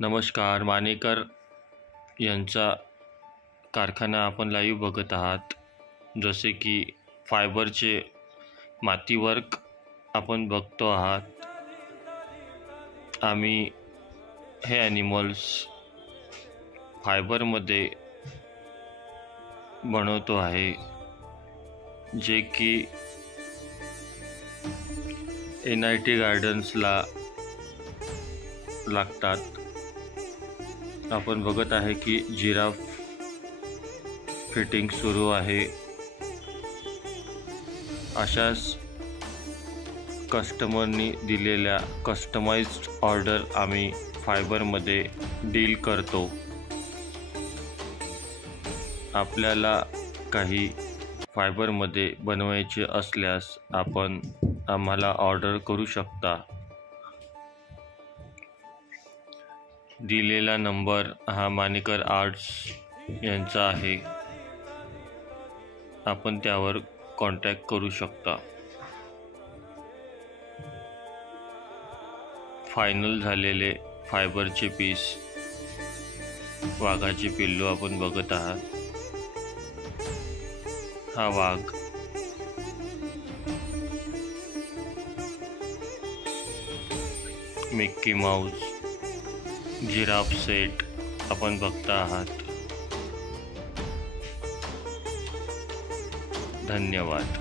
नमस्कार, मानेकर यांचा कारखाना आपण लाईव्ह बघत आहात। जसे की फायबरचे माती वर्क आपण बघतो आहात। आम्ही हे ॲनिमल्स फायबरमध्ये बनवतो आहे, जे की NIT गार्डन्सला लागतात। आपण बघत आहे की जिराफ फिटिंग सुरू आहे। अशाच कस्टमरनी दिलेल्या कस्टमाइज्ड ऑर्डर आम्ही फायबरमध्ये डील करतो। आपल्याला काही फायबरमध्ये बनवायचे असल्यास आपण आम्हाला ऑर्डर करू शकता। दिलेला नंबर हा मानेकर आर्ट्स यांचा आहे, आपण त्यावर कॉन्टॅक्ट करू शकता। फायनल झालेले फायबरचे पीस वाघाचे पिल्लू आपण बघत आहात। हा वाघ मिक्की माऊस जिराफ सेट आपण बघता आहात। धन्यवाद।